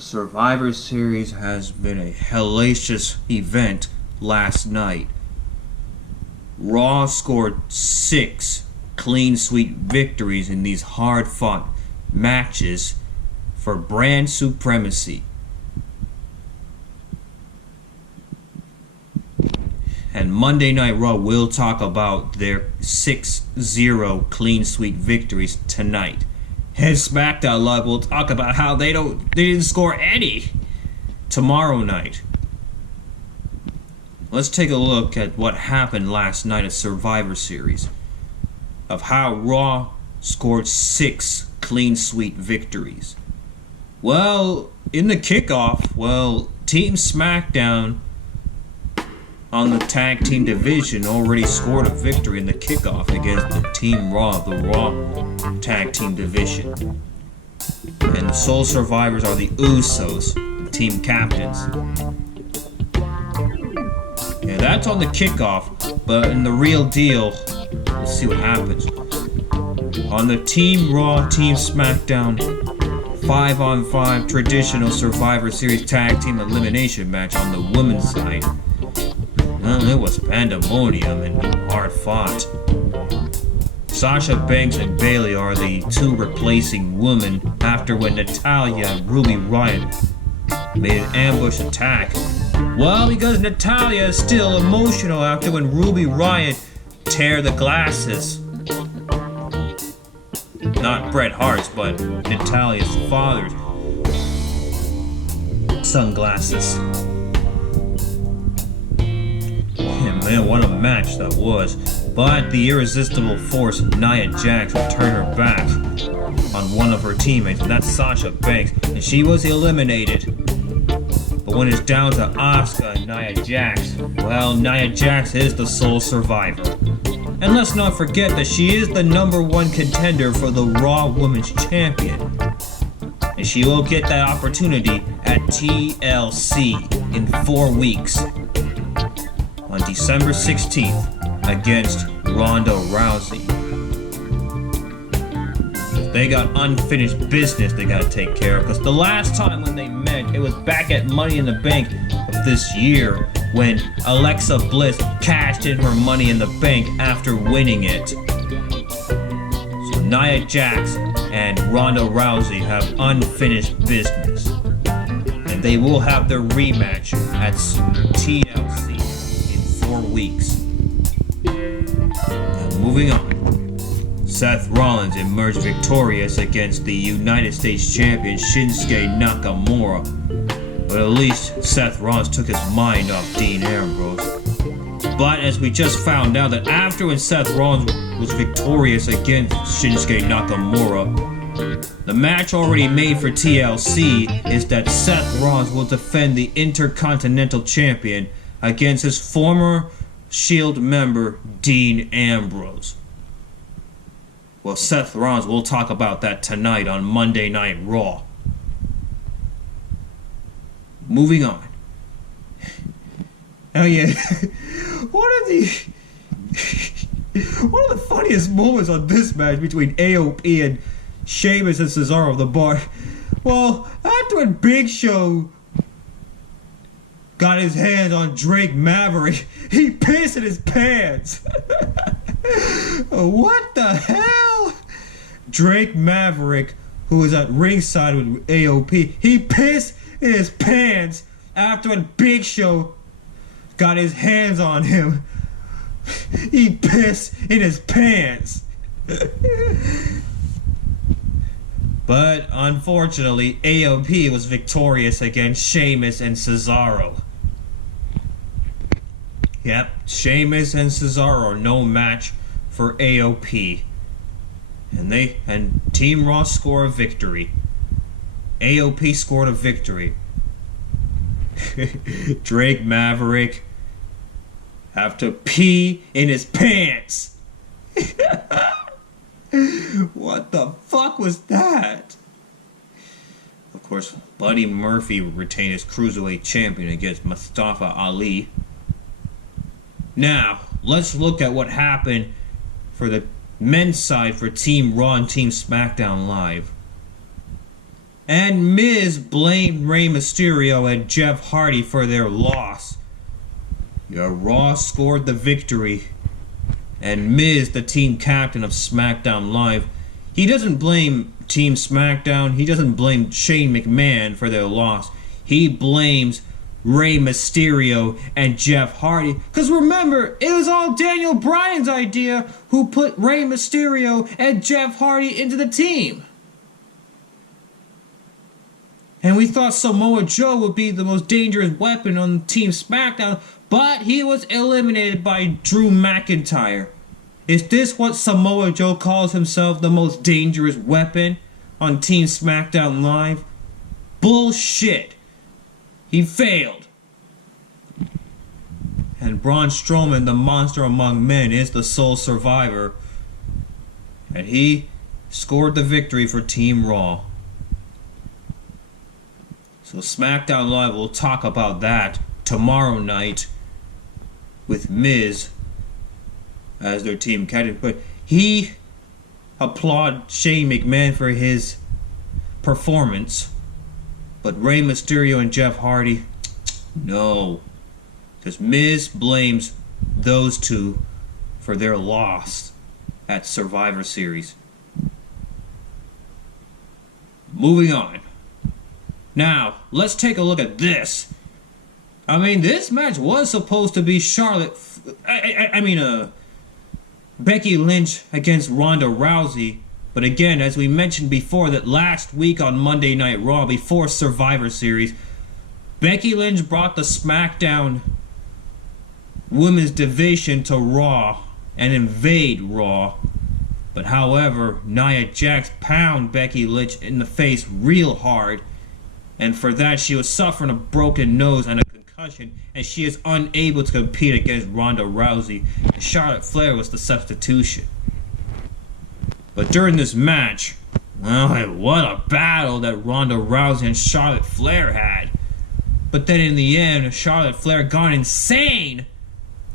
Survivor Series has been a hellacious event last night. Raw scored 6 clean sweep victories in these hard-fought matches for brand supremacy. And Monday Night Raw will talk about their 6-0 clean sweep victories tonight. And SmackDown Live will talk about how they didn't score any tomorrow night. Let's take a look at what happened last night at Survivor Series, of how Raw scored 6 clean sweep victories. Well, in the kickoff, Team SmackDown on the tag team division already scored a victory in the kickoff against the Team Raw, the Raw tag team division. And the sole survivors are the USOs, the team captains. Yeah, that's on the kickoff, but in the real deal, let's see what happens. On the Team Raw, Team SmackDown 5-on-5 traditional Survivor Series tag team elimination match on the women's side, well, it was pandemonium and hard fought. Sasha Banks and Bayley are the 2 replacing women after when Natalya and Ruby Riott made an ambush attack. Well, because Natalya is still emotional after when Ruby Riott tear the glasses. Not Bret Hart's, but Natalya's father's sunglasses. Man, what a match that was. But the irresistible force Nia Jax would turn her back on one of her teammates, and that's Sasha Banks, and she was eliminated. But when it's down to Asuka and Nia Jax, well, Nia Jax is the sole survivor. And let's not forget that she is the #1 contender for the Raw Women's Champion. And she will get that opportunity at TLC in 4 weeks. On December 16th against Ronda Rousey. They got unfinished business they gotta take care of, because the last time when they met, it was back at Money in the Bank of this year when Alexa Bliss cashed in her Money in the Bank after winning it. So Nia Jax and Ronda Rousey have unfinished business, and they will have their rematch at TLC. 4 weeks. Now, moving on. Seth Rollins emerged victorious against the United States Champion Shinsuke Nakamura. But at least Seth Rollins took his mind off Dean Ambrose. But as we just found out that after when Seth Rollins was victorious against Shinsuke Nakamura, the match already made for TLC is that Seth Rollins will defend the Intercontinental Champion against his former Shield member, Dean Ambrose. Well, Seth Rollins will talk about that tonight on Monday Night Raw. Moving on. Oh yeah, one of the funniest moments on this match between AOP and Sheamus and Cesaro of the bar. Well, after when Big Show got his hands on Drake Maverick, he pissed in his pants. What the hell? Drake Maverick, who was at ringside with AOP, he pissed in his pants after when Big Show got his hands on him. He pissed in his pants. But unfortunately, AOP was victorious against Sheamus and Cesaro. Yep, Sheamus and Cesaro are no match for AOP. And Team Raw scored a victory. AOP scored a victory. Drake Maverick have to pee in his pants. What the fuck was that? Of course, Buddy Murphy retained his Cruiserweight champion against Mustafa Ali. Now, let's look at what happened for the men's side for Team Raw and Team SmackDown Live. And Miz blamed Rey Mysterio and Jeff Hardy for their loss. Your Raw scored the victory. And Miz, the team captain of SmackDown Live, he doesn't blame Team SmackDown. He doesn't blame Shane McMahon for their loss. He blames Rey Mysterio and Jeff Hardy. Because remember, it was all Daniel Bryan's idea who put Rey Mysterio and Jeff Hardy into the team. And we thought Samoa Joe would be the most dangerous weapon on Team SmackDown, but he was eliminated by Drew McIntyre. Is this what Samoa Joe calls himself, the most dangerous weapon on Team SmackDown Live? Bullshit. He failed. And Braun Strowman, the monster among men, is the sole survivor. And he scored the victory for Team Raw. So SmackDown Live will talk about that tomorrow night with Miz as their team captain. But he applauded Shane McMahon for his performance. But Rey Mysterio and Jeff Hardy, no. Because Miz blames those two for their loss at Survivor Series. Moving on. Now, let's take a look at this. I mean, this match was supposed to be Becky Lynch against Ronda Rousey. But again, as we mentioned before, that last week on Monday Night Raw, before Survivor Series, Becky Lynch brought the SmackDown Women's Division to Raw and invade Raw. But however, Nia Jax pounded Becky Lynch in the face real hard. And for that, she was suffering a broken nose and a concussion, and she is unable to compete against Ronda Rousey. And Charlotte Flair was the substitution. But during this match, well, what a battle that Ronda Rousey and Charlotte Flair had. But then in the end, Charlotte Flair gone insane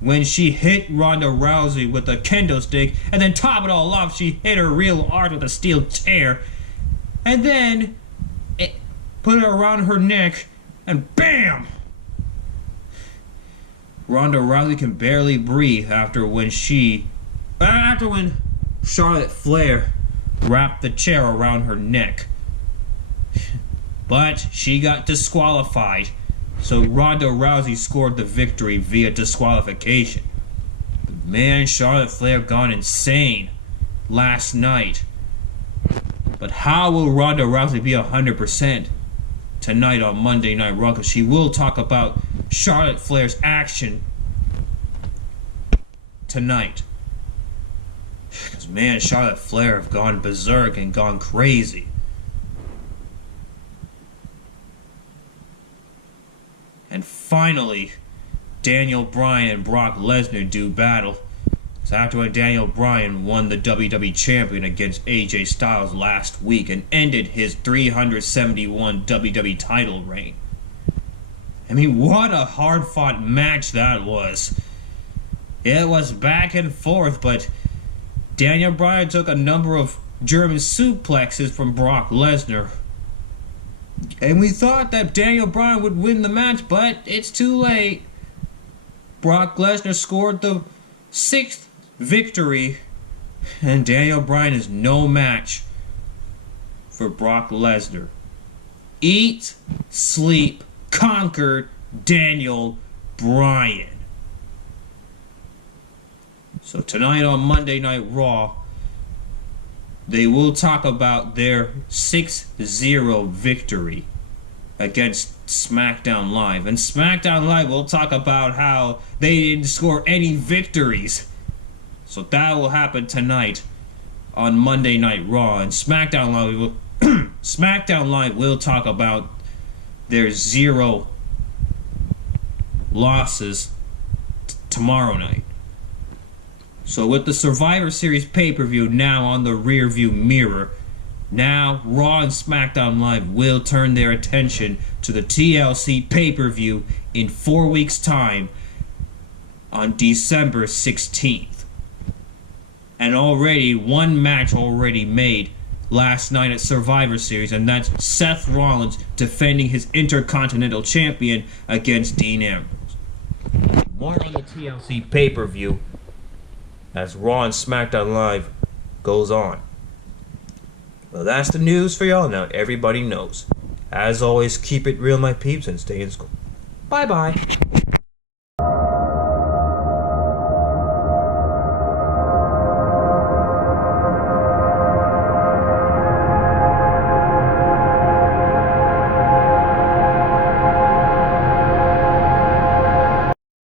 when she hit Ronda Rousey with a kendo stick, and then top it all off, she hit her real hard with a steel chair, and then put it around her neck, and BAM! Ronda Rousey can barely breathe after when Charlotte Flair wrapped the chair around her neck. But she got disqualified, so Ronda Rousey scored the victory via disqualification. But man, Charlotte Flair gone insane last night. But how will Ronda Rousey be 100% tonight on Monday Night Raw? Because she will talk about Charlotte Flair's action tonight. Because man, Charlotte Flair have gone berserk and gone crazy. And finally, Daniel Bryan and Brock Lesnar do battle. So after when Daniel Bryan won the WWE Champion against AJ Styles last week and ended his 371 WWE title reign. I mean, what a hard-fought match that was. It was back and forth, but Daniel Bryan took a number of German suplexes from Brock Lesnar. And we thought that Daniel Bryan would win the match, but it's too late. Brock Lesnar scored the 6th victory, and Daniel Bryan is no match for Brock Lesnar. Eat, sleep, conquer Daniel Bryan. So tonight on Monday Night Raw, they will talk about their 6-0 victory against SmackDown Live. And SmackDown Live will talk about how they didn't score any victories. So that will happen tonight on Monday Night Raw. And SmackDown Live will talk about their 0 losses tomorrow night. So with the Survivor Series pay-per-view now on the rear-view mirror, now Raw and SmackDown Live will turn their attention to the TLC pay-per-view in 4 weeks' time on December 16th. And already, one match already made last night at Survivor Series, and that's Seth Rollins defending his Intercontinental Champion against Dean Ambrose. More on the TLC pay-per-view as Raw and Smackdown Live goes on. Well, that's the news for y'all now. Everybody knows. As always, keep it real, my peeps, and stay in school. Bye-bye.